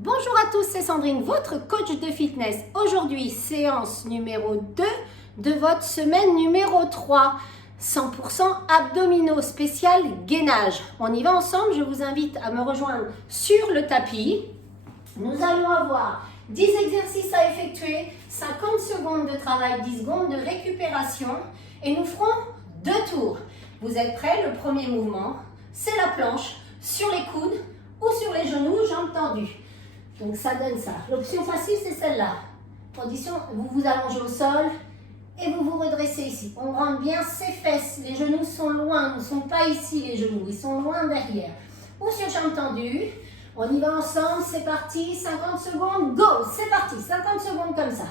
Bonjour à tous, c'est Sandrine, votre coach de fitness. Aujourd'hui, séance numéro 2 de votre semaine numéro 3. 100% abdominaux spécial gainage. On y va ensemble, je vous invite à me rejoindre sur le tapis. Nous allons avoir 10 exercices à effectuer, 50 secondes de travail, 10 secondes de récupération et nous ferons 2 tours. Vous êtes prêts? Le premier mouvement, c'est la planche sur les coudes ou sur les genoux, jambes tendues. Donc ça donne ça. L'option facile, c'est celle-là. Condition, vous vous allongez au sol et vous vous redressez ici. On rentre bien ses fesses. Les genoux sont loin, ne sont pas ici les genoux, ils sont loin derrière. Ou sur jambes tendues. On y va ensemble, c'est parti. 50 secondes, go! C'est parti, 50 secondes comme ça.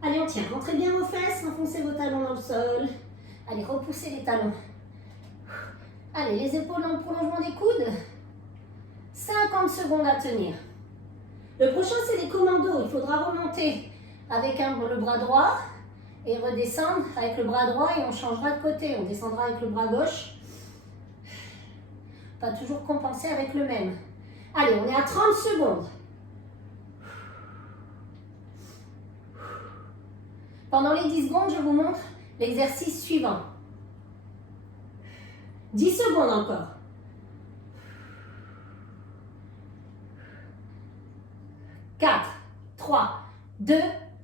Allez, on tient. Rentrez bien vos fesses, enfoncez vos talons dans le sol. Allez, repoussez les talons. Allez, les épaules dans le prolongement des coudes. 50 secondes à tenir. Le prochain, c'est les commandos. Il faudra remonter avec le bras droit et redescendre avec le bras droit et on changera de côté. On descendra avec le bras gauche. Pas toujours compenser avec le même. Allez, on est à 30 secondes. Pendant les 10 secondes, je vous montre l'exercice suivant. 10 secondes encore. 4, 3, 2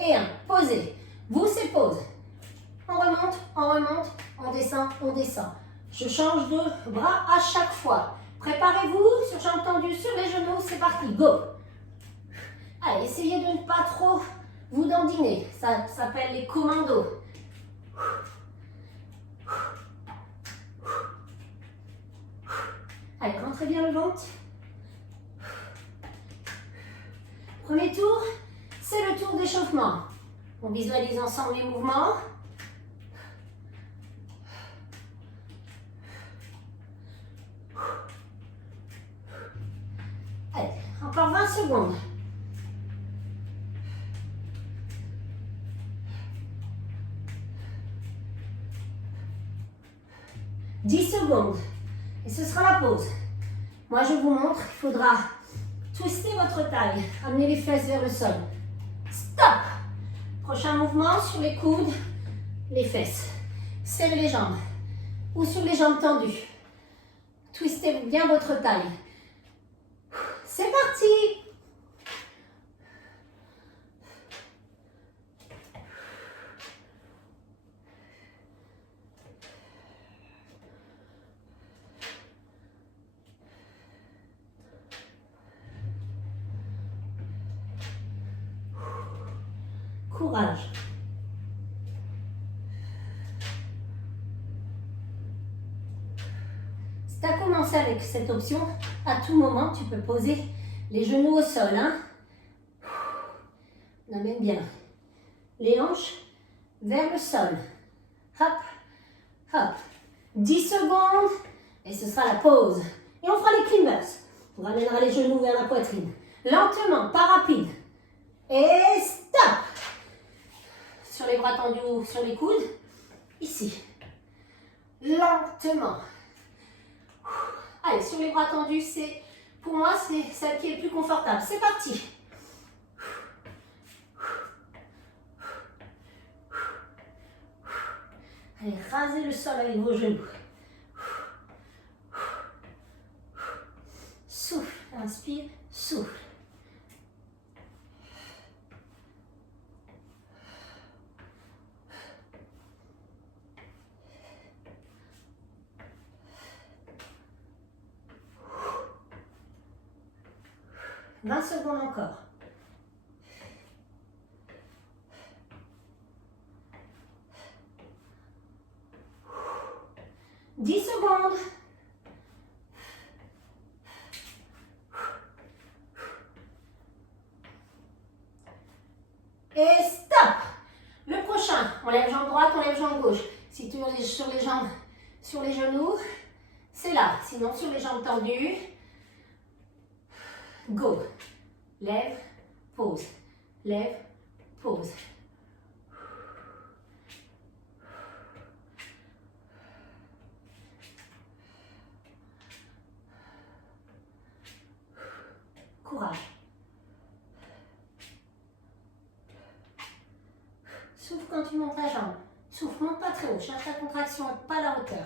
et 1. Posez. Vous, c'est pause. On remonte, on descend, on descend. Je change de bras à chaque fois. Préparez-vous sur jambes tendues, sur les genoux. C'est parti, go. Allez, essayez de ne pas trop vous dandiner. Ça s'appelle les commandos. Allez, rentrez bien le ventre. Premier tour, c'est le tour d'échauffement. On visualise ensemble les mouvements. Allez, encore 20 secondes. « 10 secondes. Et ce sera la pause. Moi, je vous montre, il faudra twister votre taille. Amenez les fesses vers le sol. Stop. Prochain mouvement sur les coudes, les fesses. Serrez les jambes. Ou sur les jambes tendues. Twistez bien votre taille. C'est parti. Courage. Si tu as commencé avec cette option, à tout moment, tu peux poser les genoux au sol. Hein? On amène bien les hanches vers le sol. Hop, hop. 10 secondes et ce sera la pause. Et on fera les climbers. On ramènera les genoux vers la poitrine. Lentement, pas rapide. Et stop. Sur les bras tendus ou sur les coudes. Ici. Lentement. Allez, sur les bras tendus, pour moi, c'est celle qui est le plus confortable. C'est parti. Allez, rasez le sol avec vos genoux. Souffle, inspire, souffle. « 20 secondes encore. « 10 secondes. » Et stop. Le prochain, on lève jambe droite, on lève jambe gauche. Si tu es sur les jambes, sur les genoux, c'est là. Sinon, sur les jambes tendues, go. Lève, pause. Lève, pause. courage. Souffle quand tu montes la jambe. Souffle, monte pas très haut. Cherche la contraction, pas la hauteur.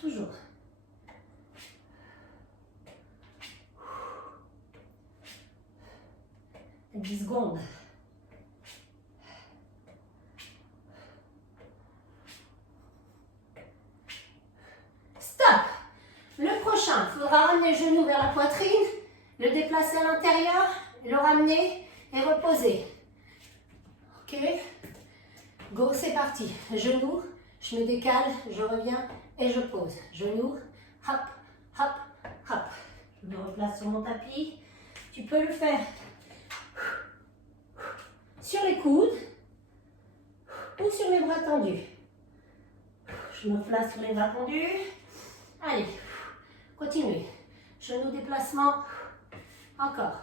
Toujours. 10 secondes. Stop. Le prochain, il faudra ramener le genou vers la poitrine, le déplacer à l'intérieur, le ramener et reposer. Ok? Go, c'est parti. Genou, je me décale, je reviens et je pose. Genou, hop, hop, hop. Je me replace sur mon tapis. Tu peux le faire sur les coudes ou sur les bras tendus. Je me place sur les bras tendus. Allez, continuez. Genou déplacement. Encore.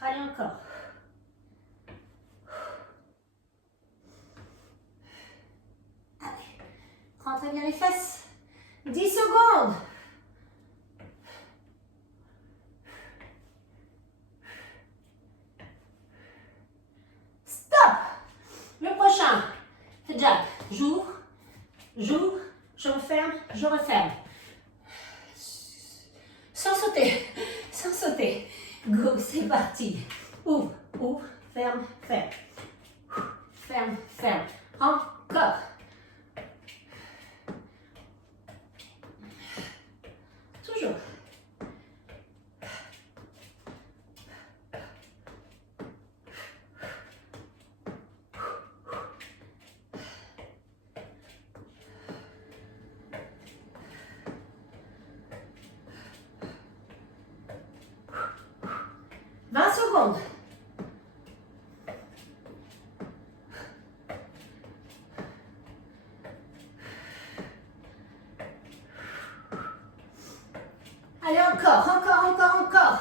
Allez, encore. Allez, rentrez bien les fesses. 10 secondes. Stop. Le prochain, c'est jab. J'ouvre, j'ouvre, je referme, je referme. Sans sauter, sans sauter. Go, c'est parti. Ouvre, ouvre, ferme, ferme. Ferme, ferme. Encore. Toujours. Secondes. Allez, encore, encore, encore, encore.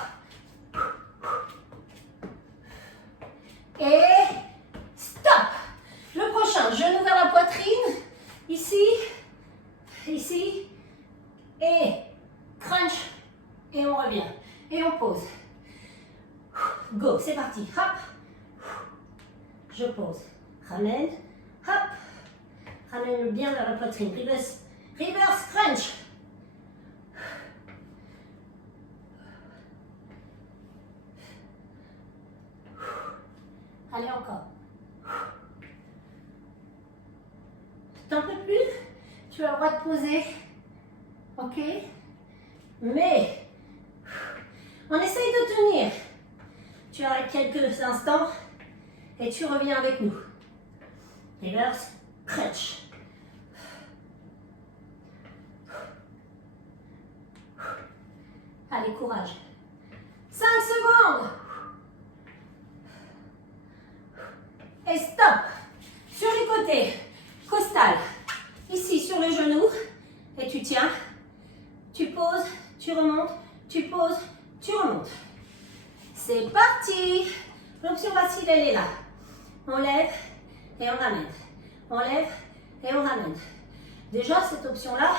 Et stop. Le prochain, genou vers la poitrine. Ici, ici. Et crunch. Et on revient. Et on pose. Go, c'est parti. Hop. Je pose. Ramène. Hop. Ramène-le bien vers la poitrine. Reverse. Reverse crunch. Allez, encore. T'en peux plus? Tu as le droit de poser. Ok? Mais, on essaye de tenir. Tu arrêtes quelques instants et tu reviens avec nous. Reverse, crunch. Allez, courage. 5 secondes. Et stop. Sur les côtés, costal. Ici, sur les genoux. Et tu tiens. Tu poses, tu remontes, tu poses, tu remontes. C'est parti. L'option facile, elle est là. On lève et on ramène. On lève et on ramène. Déjà, cette option-là,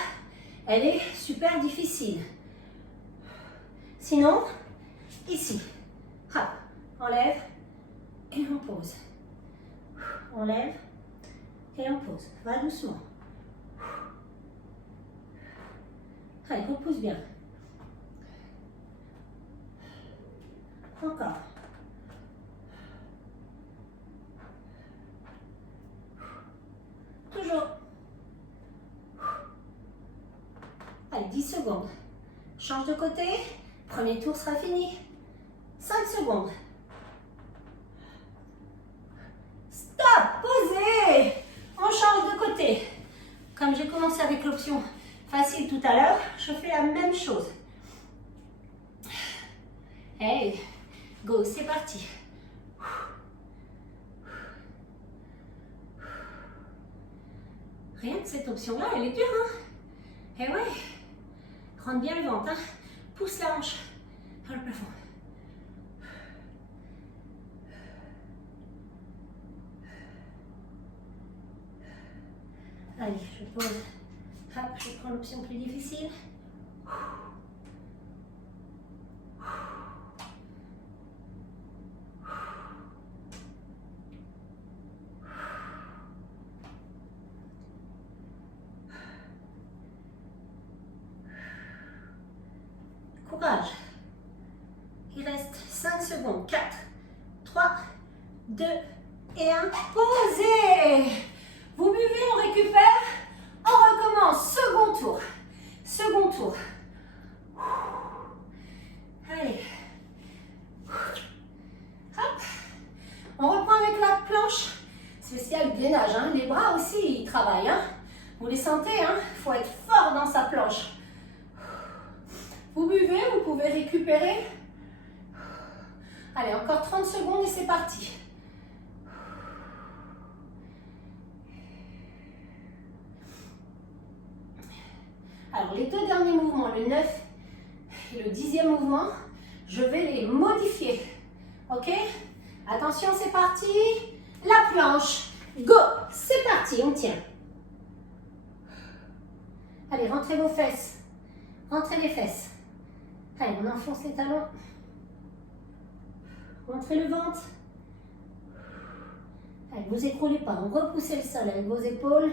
elle est super difficile. Sinon, ici. Hop. On lève et on pose. On lève et on pose. Va doucement. Allez, repousse bien. Encore. Toujours. Allez, 10 secondes. Change de côté. Premier tour sera fini. 5 secondes. Stop. Posez. On change de côté. Comme j'ai commencé avec l'option facile tout à l'heure, je fais la même chose. Hey. Go, c'est parti. Rien que cette option-là, elle est dure, hein? Eh ouais. Rentre bien le ventre, hein? Pousse la hanche vers le plafond. Allez, je pose. Hop, je prends l'option plus difficile. Courage. Il reste 5 secondes. 4, 3, 2 et 1. Posez. Vous buvez, on récupère. On recommence. Second tour. Second tour. Allez. Hop. On reprend avec la planche. Spécial gainage. Hein. Les bras aussi, ils travaillent. Hein. Vous les sentez, hein. Il faut être fort dans sa planche. Vous buvez, vous pouvez récupérer. Allez, encore 30 secondes et c'est parti. Alors, les deux derniers mouvements, le 9 et le 10e mouvement, je vais les modifier. Ok? Attention, c'est parti. La planche. Go! C'est parti, on tient. Allez, rentrez vos fesses. Rentrez les fesses. Allez, on enfonce les talons. Rentrez le ventre. Allez, ne vous écroulez pas. On repousse le sol avec vos épaules.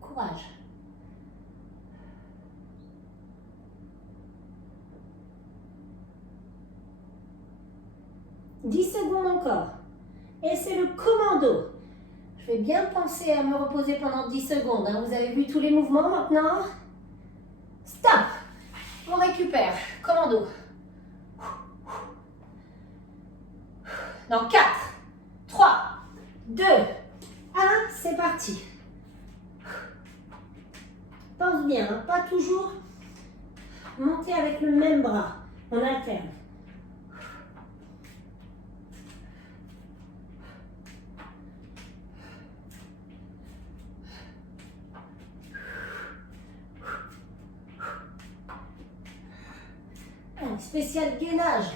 Courage. « 10 secondes encore. Et c'est le commando. Je vais bien penser à me reposer pendant 10 secondes. Hein. Vous avez vu tous les mouvements maintenant? Stop. On récupère. Commando. Dans 4, 3, 2, 1. C'est parti. Pense bien, hein, pas toujours monter avec le même bras. On alterne. Spécial gainage. «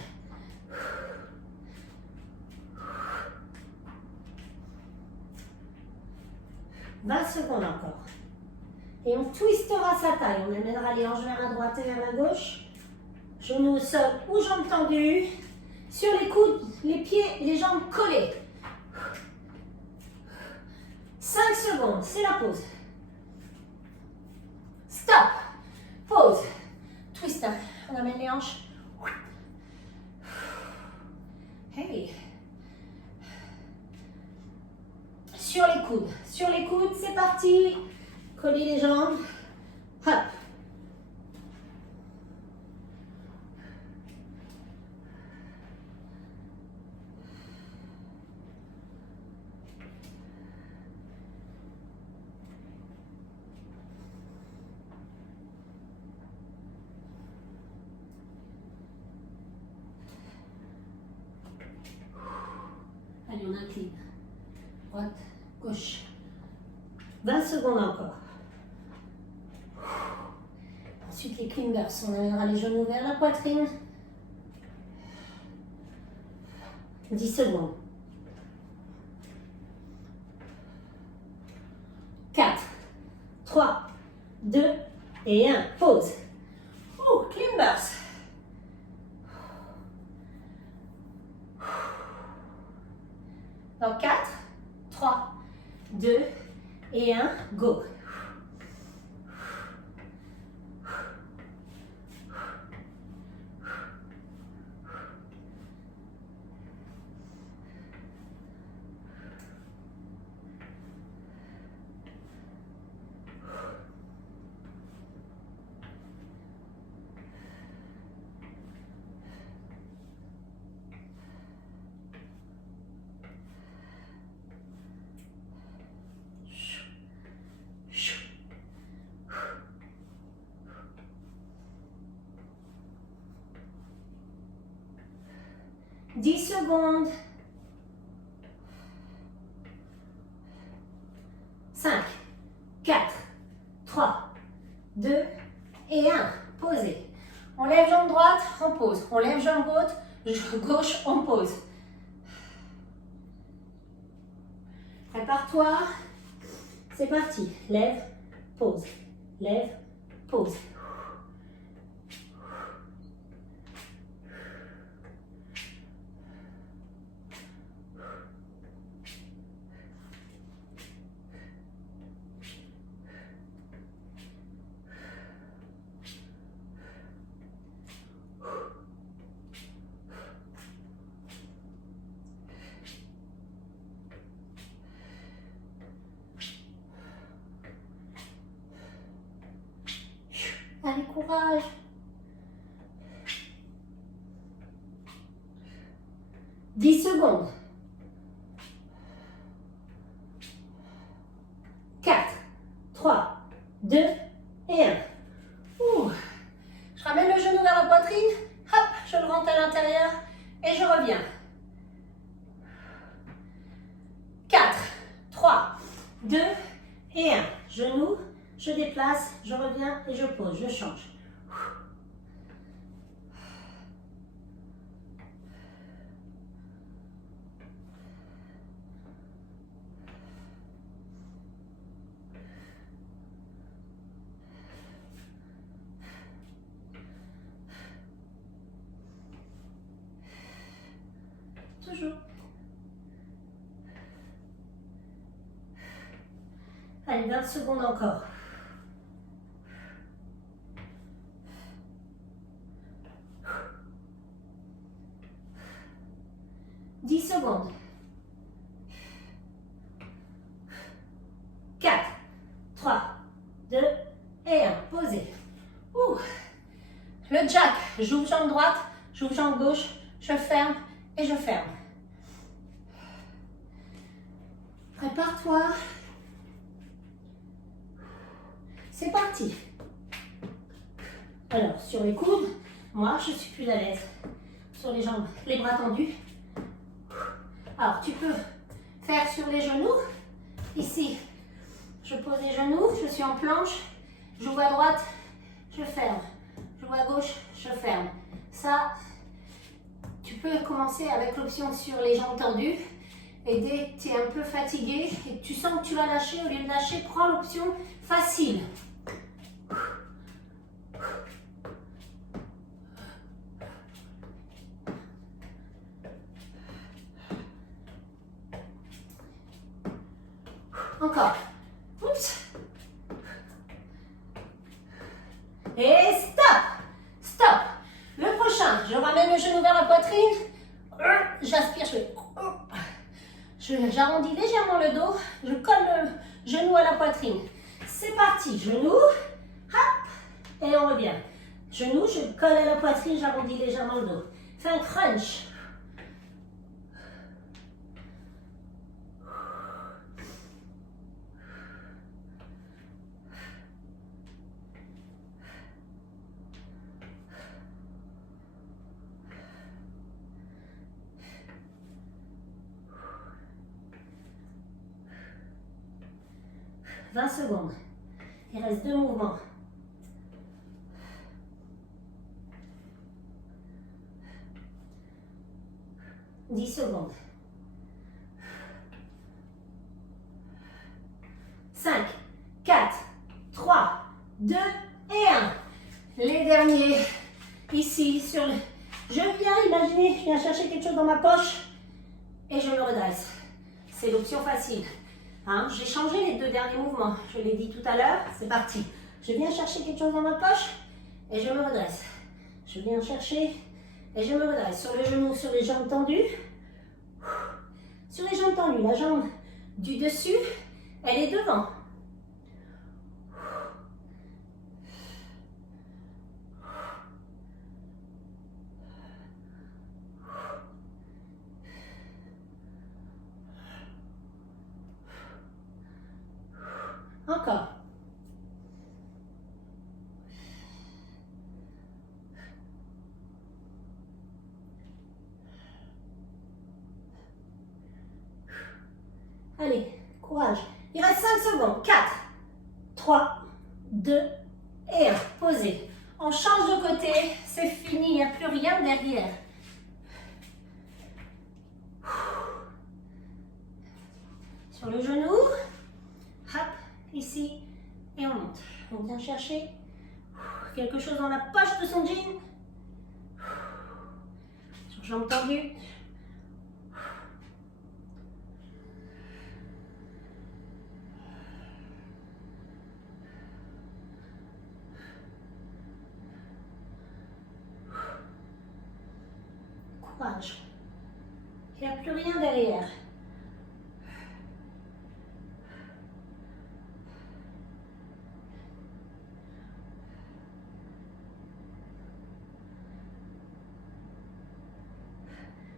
20 secondes encore. Et on twistera sa taille. On amènera les hanches vers la droite et vers la gauche. Genoux au sol ou jambes tendues. Sur les coudes, les pieds, les jambes collées. 5 secondes, c'est la pause. Stop. Pause. Twist. On amène les hanches. Hey. Sur les coudes, c'est parti. Collez les jambes. Hop. Allez, on incline. Droite, gauche. 20 secondes encore. Ensuite, les climbers. On amènera les genoux vers la poitrine. 10 secondes. 4, 3, 2 et 1. Pause. Climbers. Dans 4, 3, 2 et 1, go. Dix secondes. 5, 4, 3, 2 et 1. Posez. On lève jambe droite, on pose. On lève jambe gauche, on pose. Prépare-toi. C'est parti. Lève, pose. Lève, pose. Allez, courage. « 10 secondes. 4, 3, 2 et 1. Ouh. Je ramène le genou vers la poitrine. Hop, je le rentre à l'intérieur et je reviens. 4, 3, 2 et 1. Genou, je déplace, je reviens et je pose, je change. Toujours. Allez, 20 secondes encore. « 10 secondes. 4, 3, 2 et 1. Posez. Ouh. Le jack. J'ouvre jambe droite, j'ouvre jambe gauche, je ferme et je ferme. Prépare-toi. C'est parti. Alors, sur les coudes, moi, je suis plus à l'aise. Sur les jambes, les bras tendus. Alors, tu peux faire sur les genoux. Ici, je pose les genoux, je suis en planche. J'ouvre à droite, je ferme. J'ouvre à gauche, je ferme. Ça, tu peux commencer avec l'option sur les jambes tendues. Et dès que tu es un peu fatigué et que tu sens que tu vas lâcher, au lieu de lâcher, prends l'option facile. Encore. Oups. Et stop. Stop. Le prochain, je ramène le genou vers la poitrine. J'aspire, j'arrondis légèrement le dos. Je colle le genou à la poitrine. C'est parti. Genou. Hop. Et on revient. Genou, je colle à la poitrine, j'arrondis légèrement le dos. Fais un crunch. « 20 secondes. Il reste 2 mouvements. « 10 secondes. 5, 4, 3, 2 et 1. Les derniers. Ici, sur le... Je viens, imaginez, je viens chercher quelque chose dans ma poche et je me redresse. C'est l'option facile. Hein, j'ai changé les 2 derniers mouvements. Je l'ai dit tout à l'heure. C'est parti. Je viens chercher quelque chose dans ma poche et je me redresse. Je viens chercher et je me redresse. Sur le genou, sur les jambes tendues. Sur les jambes tendues. La jambe du dessus, elle est devant. Encore. Allez, courage. Il reste 5 secondes. 4, 3, 2 Et un, posez. On change de côté, c'est fini, il n'y a plus rien derrière. Sur le genou, hop, ici, et on monte. On vient chercher quelque chose dans la poche de son jean. Sur jambe tendue. Courage. Il n'y a plus rien derrière.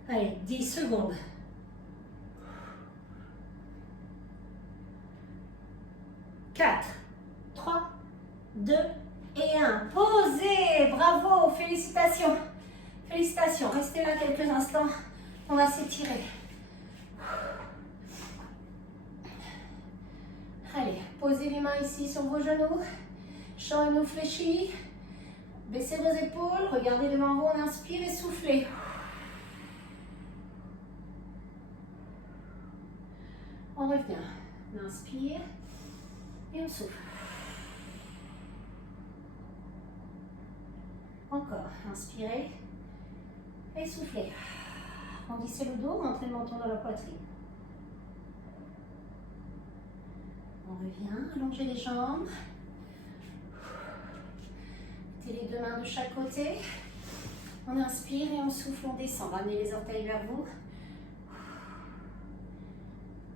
Allez, 10 secondes. 4, 3, 2 et 1. Posez. Bravo. Félicitations. Félicitations. Restez là quelques instants. On va s'étirer. Allez, posez les mains ici sur vos genoux. Genou fléchi. Baissez vos épaules. Regardez devant vous. On inspire et soufflez. On revient. On inspire et on souffle. Encore. Inspirez et soufflez. Grandissez le dos, rentrez le menton dans la poitrine. On revient, allongez les jambes. Mettez les deux mains de chaque côté. On inspire et on souffle, on descend. Ramenez les orteils vers vous.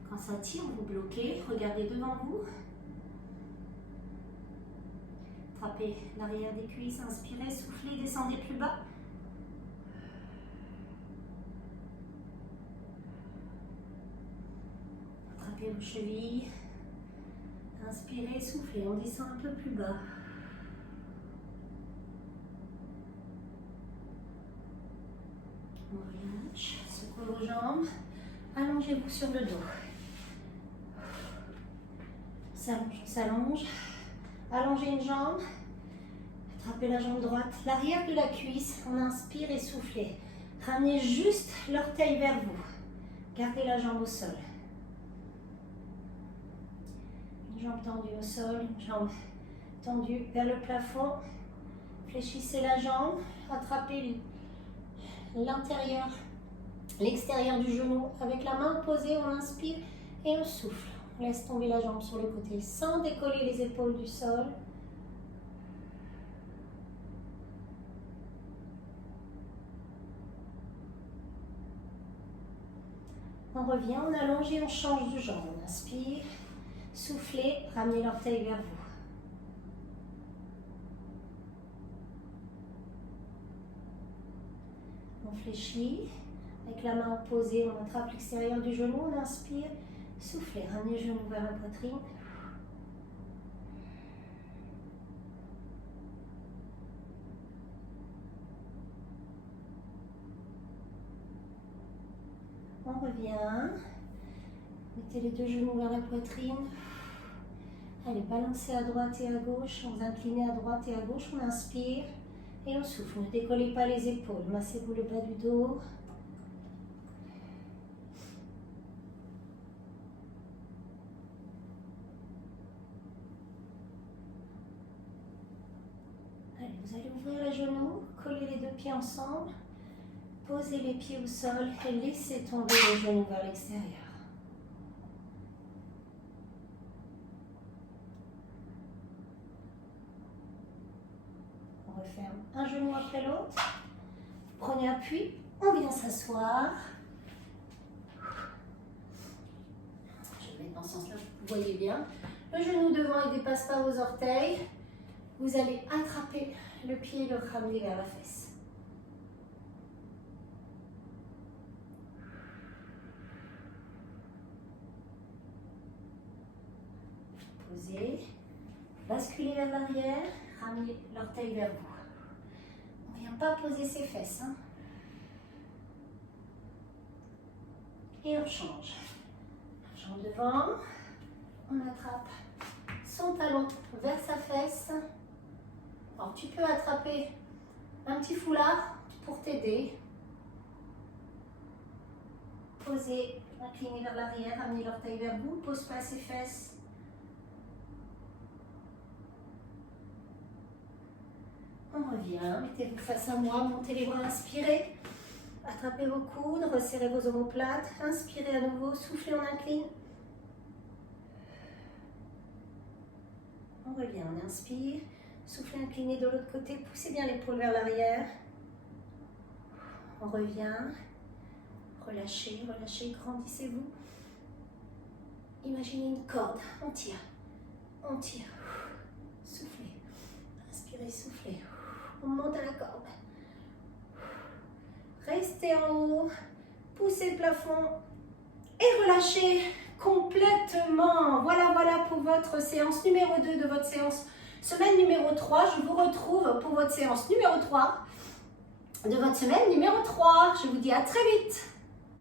Quand ça tire, vous bloquez. Regardez devant vous. Attrapez l'arrière des cuisses, inspirez, soufflez, descendez plus bas. Attrapez vos chevilles. Inspirez, soufflez, on descend un peu plus bas. On relâche, secouez vos jambes, allongez-vous sur le dos. On s'allonge, on s'allonge. Allongez une jambe, attrapez la jambe droite, l'arrière de la cuisse, on inspire et soufflez. Ramenez juste l'orteil vers vous. Gardez la jambe au sol. Une jambe tendue au sol, une jambe tendue vers le plafond. Fléchissez la jambe, attrapez l'intérieur, l'extérieur du genou avec la main posée, on inspire et on souffle. On laisse tomber la jambe sur le côté sans décoller les épaules du sol. On revient, on allonge et on change de jambe. On inspire, soufflez, ramenez l'orteil vers vous. On fléchit, avec la main opposée, on attrape l'extérieur du genou, on inspire, soufflez, ramenez le genou vers la poitrine. On revient, mettez les deux genoux vers la poitrine. Allez, balancez à droite et à gauche, vous inclinez à droite et à gauche, on inspire et on souffle. Ne décollez pas les épaules, massez-vous le bas du dos. Allez, vous allez ouvrir les genoux, coller les deux pieds ensemble, posez les pieds au sol et laissez tomber les genoux vers l'extérieur. On referme un genou après l'autre. Prenez appui, on vient s'asseoir. Je vais mettre dans ce sens-là, vous voyez bien. Le genou devant, il ne dépasse pas vos orteils. Vous allez attraper le pied et le ramener vers la fesse. Posez, basculez vers l'arrière, ramenez l'orteil vers vous. On ne vient pas poser ses fesses. Hein. Et on change. Jambe devant, on attrape son talon vers sa fesse. Alors tu peux attraper un petit foulard pour t'aider. Posez, inclinez vers l'arrière, amenez l'orteil vers vous, pose pas ses fesses. On revient, mettez-vous face à moi, montez les bras, inspirez. Attrapez vos coudes, resserrez vos omoplates, inspirez à nouveau, soufflez, on incline. On revient, on inspire, soufflez, inclinez de l'autre côté, poussez bien l'épaule vers l'arrière. On revient, relâchez, relâchez, grandissez-vous. Imaginez une corde, on tire, soufflez, inspirez, soufflez, on monte à la corde. Restez en haut, poussez le plafond et relâchez complètement. Voilà, voilà pour votre séance numéro 2 de votre séance semaine numéro 3. Je vous retrouve pour votre séance numéro 3 de votre semaine numéro 3. Je vous dis à très vite.